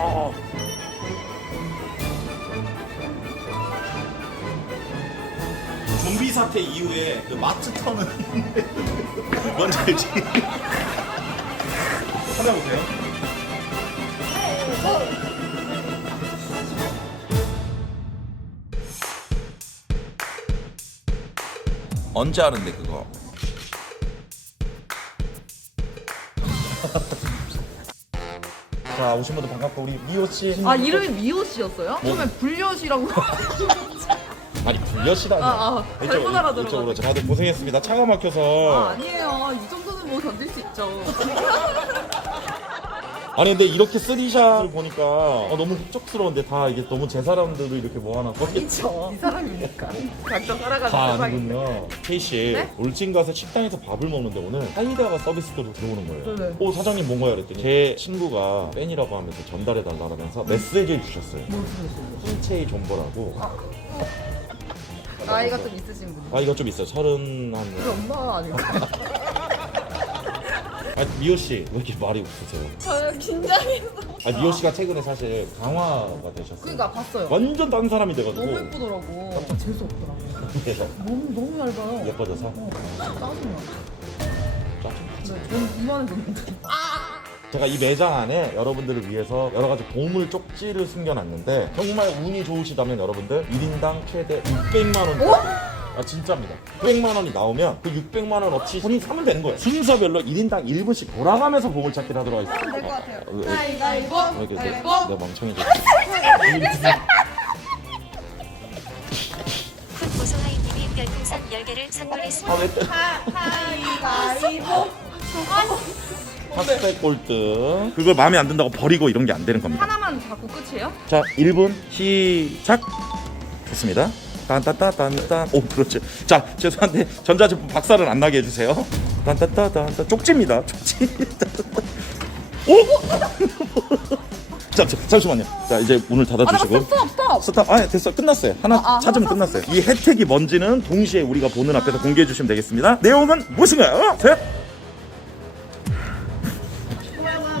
어. 좀비 사태 이후에 그 마트 터는 뭔지 알지? 찾아보세요. 언제 하는데 그거? 자 오신 분들 반갑고 우리 미호 씨. 아 이름이 미호 씨였어요? 뭐? 처음에 불려 씨라고 아니 불려시다니. 아, 아, 잘못 알아들어가지고. 이쪽으로 다들 고생했습니다. 차가 막혀서. 아, 아니에요 이 정도는 뭐 견딜 수 있죠 아니 근데 이렇게 쓰리샷을 보니까 어, 너무 흡족스러운데 다 이게 너무 제 사람들을 이렇게 모아놨고 이 사람이니까 각자 살아가는 다 세상인데. 케이 씨 네? 울진 가서 식당에서 밥을 먹는데 오늘 사이다가 서비스로 들어오는 거예요. 네 네. 오 사장님 뭔가요? 그랬더니 제 친구가 팬이라고 하면서 전달해 달라면서 메시지를 주셨어요. 훈체이 존버라고. 나이가 좀 있으신 분 아 이거 좀 있어요. 서른 한. 우리 엄마 아닐까? 아 미호 씨왜 이렇게 말이 없으세요? 저는 긴장해서 아 미호 씨가 최근에 사실 강화가 되셨어요. 그러니까 봤어요. 완전 딴 사람이 돼가지고. 너무 예쁘더라고. 재수 없더라고 너무 너무 얇아요. 예뻐져서? 짜증나. 짜증. 네, 너무 이만해졌는데. 제가 이 매장 안에 여러분들을 위해서 여러 가지 보물 쪽지를 숨겨놨는데 정말 운이 좋으시다면 여러분들 1인당 최대 600만 원. 아 진짜입니다. 600만 원이 나오면 그 600만 원 없이 본인 사면 되는 거예요. 순서별로 1인당 1분씩 돌아가면서 보물 찾기를 하도록 하겠습니다. 될것 같아요 어, 어, 가위바위보 어, 이렇게 내, 가위바위보 내 멍청이들. 고소하이님이 별풍선 10개를 선물했습니다. 아왜 때려? 가위바위보 골드. 그걸 마음에 안 든다고 버리고 이런 게 안 되는 겁니다. 하나만 받고 끝이에요? 자, 1분 시작. 좋습니다. 딴따따딴딴. 오, 그렇죠. 자, 죄송한데 전자제품 박살은 안 나게 해주세요. 딴따따딴딴. 쪽지입니다. 쪽지. 오! 자, 자, 잠시만요. 자, 이제 문을 아 닫아주시고. 스톱 스톱 스탑. 아, 됐어. 끝났어요. 하나 아, 아, 찾으면 하나 끝났어요. 이 혜택이 뭔지는 동시에 우리가 보는 앞에서 공개해 주시면 되겠습니다. 내용은 무엇인가요? 셋.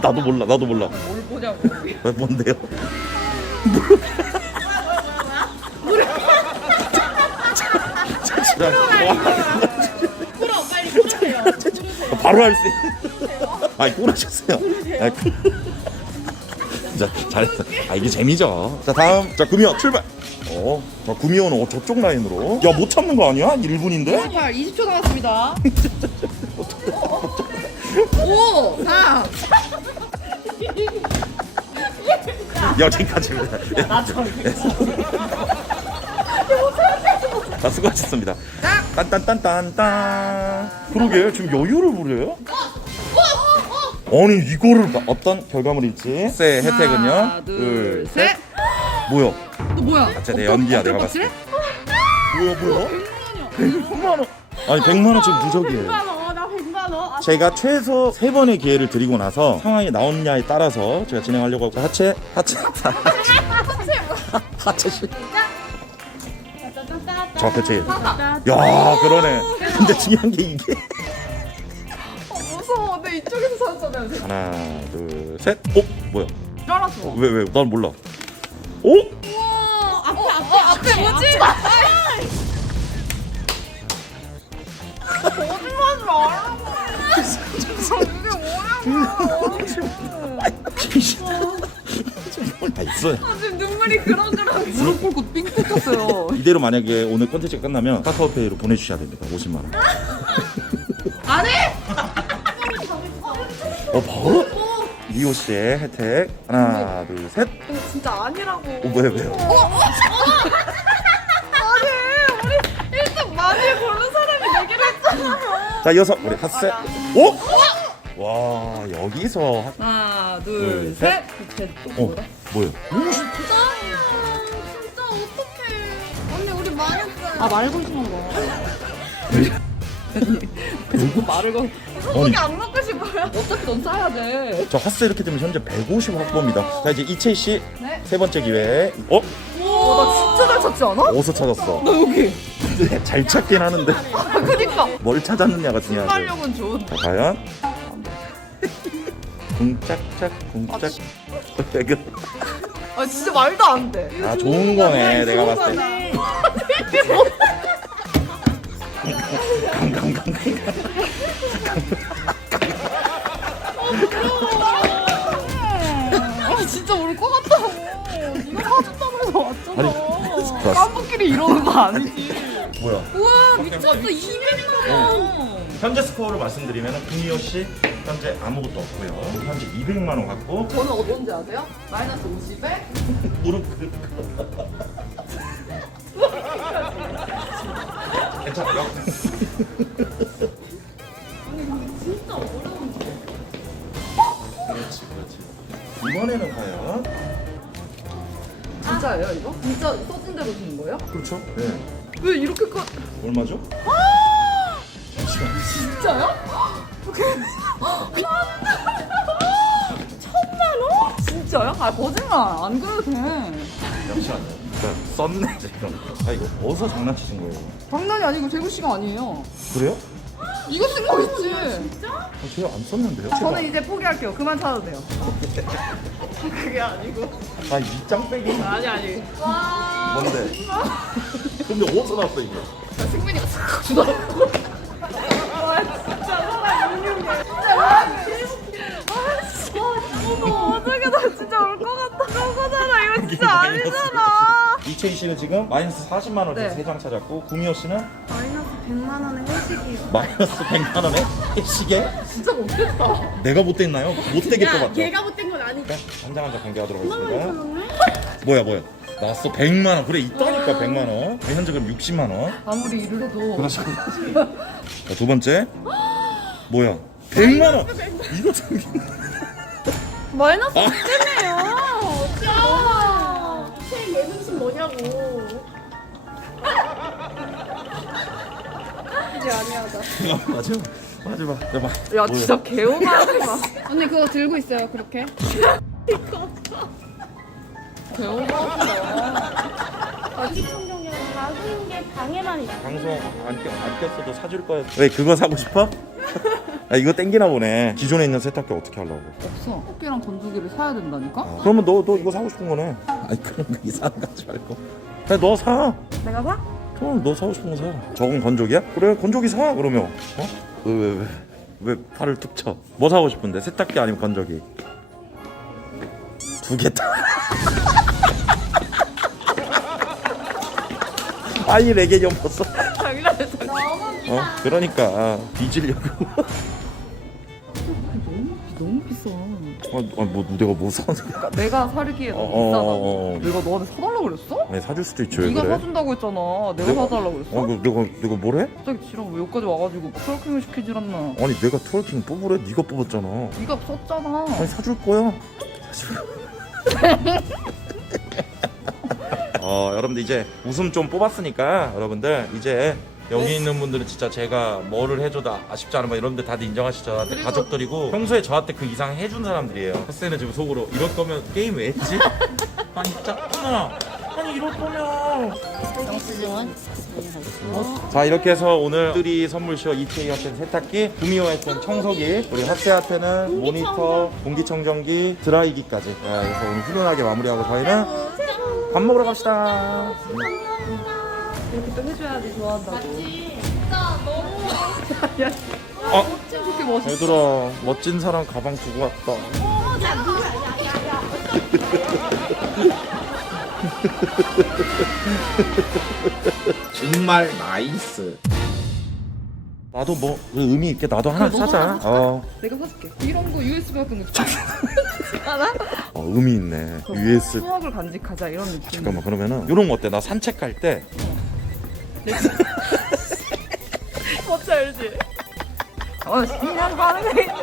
나도 몰라. 나도 몰라. 뭘 보냐고 왜, 뭔데요? 풀어 빨리 풀으세요 바로 할 수 있는. 아이 꿀하셨어요. 꿀. 자 잘했어. 아 이게 재미죠. 자 다음 자 구미호 출발. 어, 자 구미호는 어, 저쪽 라인으로. 야 못 참는 거 아니야? 1분인데? 28 20초 남았습니다 5 4 여기까지입니다. 자 수고하셨습니다. 딴딴딴딴딴. 그러게 지금 여유를 부려요? 아니 이거를 봐. 어떤 결과물일지. 세 혜택은요. 하나 둘 셋 뭐야? 너 뭐야? 진짜 내 연기야, 내가 봤을 때 뭐야 뭐야? 100만 원. 아니 100만 원 지금 누적이에요. 원, 나 100만 원. 제가 최소 세 번의 기회를 드리고 나서 상황이 나오느냐에 따라서 제가 진행하려고 하고 하체 하체 하체 씨. 저 앞에 제. 야 그러네. 근데 중요한 게 이게 무서워. 내 이쪽에서 찾았잖아요. 하나 둘 셋. 어 뭐야? 줄 알았어. 왜 왜? 난 몰라. 오? 우와, 앞에 앞에 앞에 뭐지? 거짓말하지 말라고. 이게 뭐냐고. 지금 눈물이 그렁그렁. 무릎 꿇고 삥 뜯겼어요. 이대로 만약에 오늘 컨텐츠가 끝나면 카카오페이로 보내주셔야 됩니다. 50만 원. 안 해? 어 바로 리오 씨의 혜택 하나 둘 셋. 진짜 아니라고. 어, 왜 왜요? 아니, 우리 1등 많이 고른 사람이 내기로 했잖아요. 자 이어서 우리 핫세. 오? 와 여기서 핫. 하나, 둘, 둘, 셋. 쟤또 어? 뭐요? 아 말고 싶은 거. 누구 말을 건? 소고기 안 먹고 싶어요. 어차피 넌 싸야 돼. 저 핫세 이렇게 되면 현재 150 확보입니다. 자 이제 이채희 씨세 네. 번째 기회. 어? 와나 진짜 잘 찾지 않아? 어디서 찾았어? 나 여기. 네, 잘 찾긴 하는데 아 그니까. 뭘 찾았느냐가 중요하죠. 순발력은 좋은. 자 과연 궁짝짝 궁짝. 이거 아 진짜 말도 안 돼. 아 좋은 거네 내가 봤을 때. 아 진짜 울것 같다고. 네가 사준다면서 왔잖아. 깜빡끼리 이러는 거 아니지. 뭐야? 우와 미쳤어 200만 현재 스코어를 말씀드리면 김희호 씨 현재 아무것도 없고요. 현재 200만 원 갖고 저는 어떤지 아세요? 마이너스 50에 무릎 꿇고. 괜찮아요? 진짜 어려운데. 그렇지 그렇지. 이번에는 과연? 진짜예요 이거? 진짜 써진 대로 주는 거예요? 그렇죠. 네. 왜 이렇게 커? 얼마죠? 잠시만. 진짜요? 천만 원? 진짜요? 아 거짓말 안 그래도 돼. 잠시만요. 그러니까 썼네 지금. 아 이거 어디서 장난치신 거예요? 장난이 아니고 재구 씨가 아니에요. 그래요? 이거 쓴 거겠지. 진짜? 아, 제가 안 썼는데요. 저는 이제 포기할게요. 그만 찾아도 돼요. 그게 아니고. 아 이 짱빼기 아니 아니. 와. 뭔데? 근데 어디서 나왔어 이게? 승민이가 싹 주더라고. 와 진짜 사람 인류네. 진짜 와. 어머 어떻게 나 진짜 울 이거 진짜 아니잖아. 이채희 씨는 지금 마이너스 40만 원 네. 3장 찾았고 구미호 씨는 마이너스 100만 원의 회식이요. 마이너스 100만 원에 시계? 진짜 못했다. 내가 못됐나요? 못되게 뽑았죠? 얘가 못된 건 아니지. 한 장 한 장 공개하도록 하겠습니다. 뭐야 뭐야? 나왔어 100만 원. 그래 있다니까 100만 원. 현재 그럼 60만 원. 아무리 일을 해도 그렇죠. 자, 두 번째. 뭐야? 100만 원. 이거 참. 마이너스 아. 때네요. 뭐냐고. 이제 아니하다. 마지막 마지막. 대박. 야 진짜 개오바하지 마. 언니 그거 들고 있어요 그렇게. 시청경력 작은 게 방에만 있어. 방송 안, 껴, 안 꼈어도 사줄 거야. 왜 그거 사고 싶어? 아 이거 땡기나 보네. 기존에 있는 세탁기 어떻게 하려고? 없어. 토끼랑 건조기를 사야 된다니까? 아, 그러면 너 너 이거 사고 싶은 거네. 아니 그런 거 이상한 거 하지 말고. 그냥 너 사. 내가 사? 그럼 너 사고 싶은 거 사. 저건 건조기야? 그래 건조기 사. 그러면 어? 왜 왜 왜 왜 팔을 툭 쳐? 뭐 사고 싶은데 세탁기 아니면 건조기? 두 개 다. 아니 네개 엮었어. 장난해 장난. 너무 어? 그러니까 뒤질려고. 아, 아, 뭐 내가 뭐 사는 내가 사르기에 어, 너무 어, 비싸다고. 어, 어. 내가 너한테 사달라고 그랬어? 아니 사줄 수도 있죠. 왜 네가 그래? 사준다고 했잖아. 내가 내가- 사달라고 그랬어? 어, 그 내가 내가 뭘 해? 갑자기 지랑 왜 여기까지 와가지고 막 트래킹을 시키질 않나. 아니 내가 트월킹 뽑으래. 네가 뽑았잖아. 네가 썼잖아. 아니 사줄 거야. 사줄 거야. 어 여러분들 이제 웃음 좀 뽑았으니까 여러분들 이제 여기 있는 분들은 진짜 제가 뭐를 해줘도 아쉽지 않은 뭐 이런데 다들 인정하시죠. 다들 그리고- 가족들이고 평소에 저한테 그 이상 해준 사람들이에요. 햇세는 지금 속으로 이럴 거면 게임 왜 했지? 아니 진짜 하나. 아니 이럴 거면. 자 이렇게 해서 오늘 뜨리 선물쇼 이채희한테는 세탁기 구미호한테는 청소기 우리 하세한테는 모니터 공기청정기 드라이기까지. 자, 그래서 오늘 훈훈하게 마무리하고 저희는 밥 먹으러 갑시다 이렇게 또 해줘야지 좋아한다고. 진짜 너무 야, 어 어쩜 그렇게 멋있어? 얘들아 멋진 사람 가방 두고 왔다 정말 나이스 나도 뭐 의미 있게 나도 하나 그래, 너도 사자 하나 사자. 어, 내가 사줄게. 이런 거 USB 같은 거. 알아? 어 의미 있네 US 수학을 간직하자 이런 느낌. 잠깐만 그러면은 이런 거 어때 나 산책 갈 때 뭔지 알지? 어, 그냥 가는 게 있네.